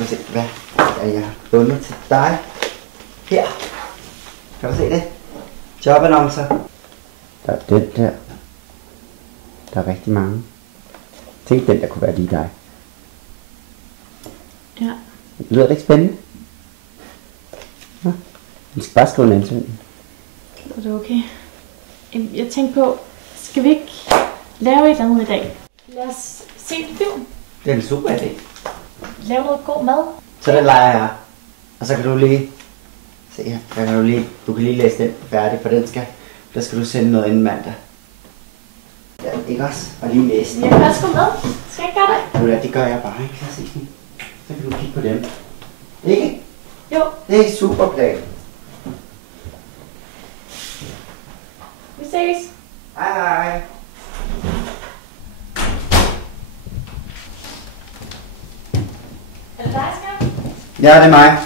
Skal du se, hvad jeg har bundet til dig? Her. Kan du se det? Jobannoncer. Der er den der. Der er rigtig mange. Tænk, den der kunne være lige dig. Ja. Lyder det ikke spændende? Ja. Vi skal bare skrive en ansøgning. Er det okay? Jeg tænkte på, skal vi ikke lave et eller andet i dag? Lad os se en film. Det er en super idé. Lave noget god mad. Så den leger jeg. Og så kan du lige... Se her. Du kan lige læse den færdig, for der skal du sende noget inden mandag. Ja, ikke også? Og lige læse den. Jeg kan også gå med. Skal jeg gøre det? Ja, det gør jeg bare, ikke? Så kan du kigge på dem. Ikke? Jo. Det er en super plan. Vi ses. Hej hej. Er det dig, Skar? Ja, det er mig.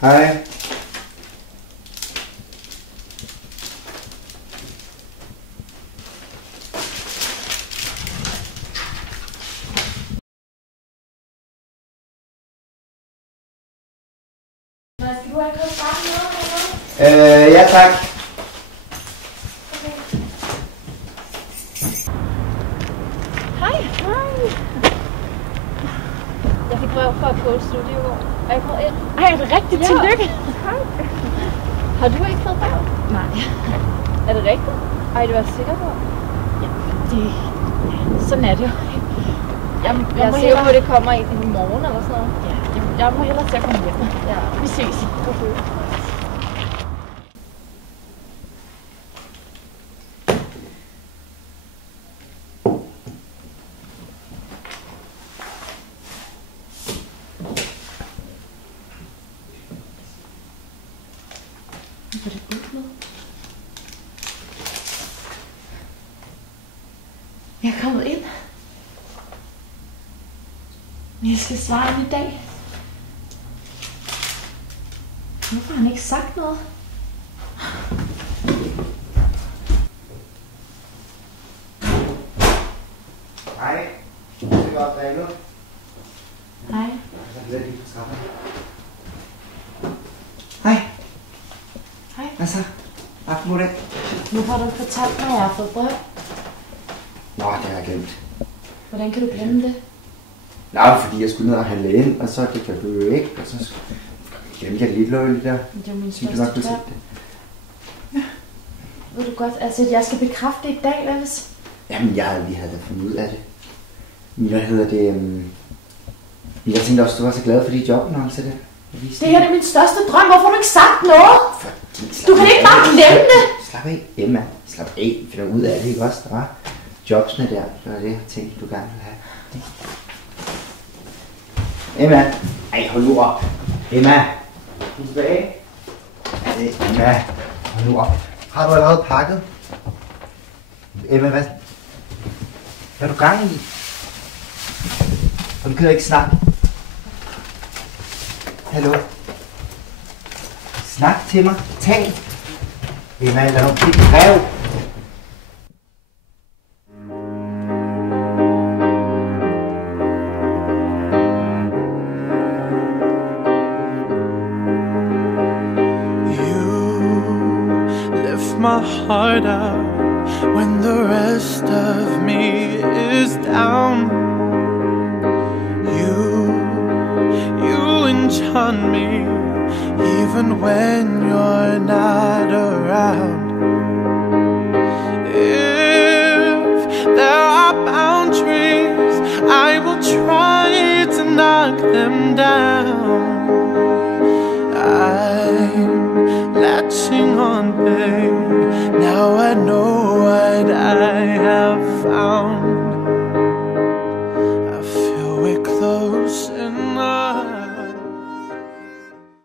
Hej. Hej. Skal du have købt bare noget eller noget? Ja tak. Okay. Hej. Hej. Jeg fik brev fra Pole Studio i går. Er jeg kommet ind? Ej, er det rigtigt? Ja. Tillykke. Hej. Har du ikke fået brev? Nej. Er det rigtigt? Ej, det var jeg sikker på. Ja, sådan er det jo. Jeg er sikker på, at det kommer ind i morgen eller sådan noget. Ja, jeg må hellere til at komme hjem. Ja. Vi ses. Okay. Hvad er det åbnet? Jeg er kommet ind. Men jeg skal svare ham i dag. Hvorfor har han ikke sagt noget? Hej. Det er godt, Daniel. Hej. Hej. Hej. Hvad så? Aftenmoddag. Nu har du fortalt mig, at jeg har fået brev. Nå, det har jeg glemt. Hvordan kan du glemme det? Nej, fordi jeg skulle ned og handle ind, og så det kan du jo ikke, og så glemte jeg lidt løg der. Det er min Så du nok største kunne se drøm. det. Ja. Ved du godt, altså jeg skal bekræfte i dag, hvad hvis? Jamen, vi havde da fundet ud af det. Men hvad hedder det? Jeg tænkte også, du var så glad for de jobannoncer der. Det her er min største drøm. Hvorfor har du ikke sagt noget? Fordi, Du kan ikke bare glemme det. Slap af, Emma. Slap af. Finder ud af det, ikke også? Der var jobsene der. Det var det, jeg tænkte, du gerne ville have. Emma. Ej, hold nu op. Emma. Du er tilbage. Emma. Hold nu op. Har du allerede pakket? Emma, hvad er du gang i? Og du kan ikke snakke. Hallo? Snak til mig. Tal. Emma, lad nu kigge brev. My heart out when the rest of me is down. You enchant me even when you're not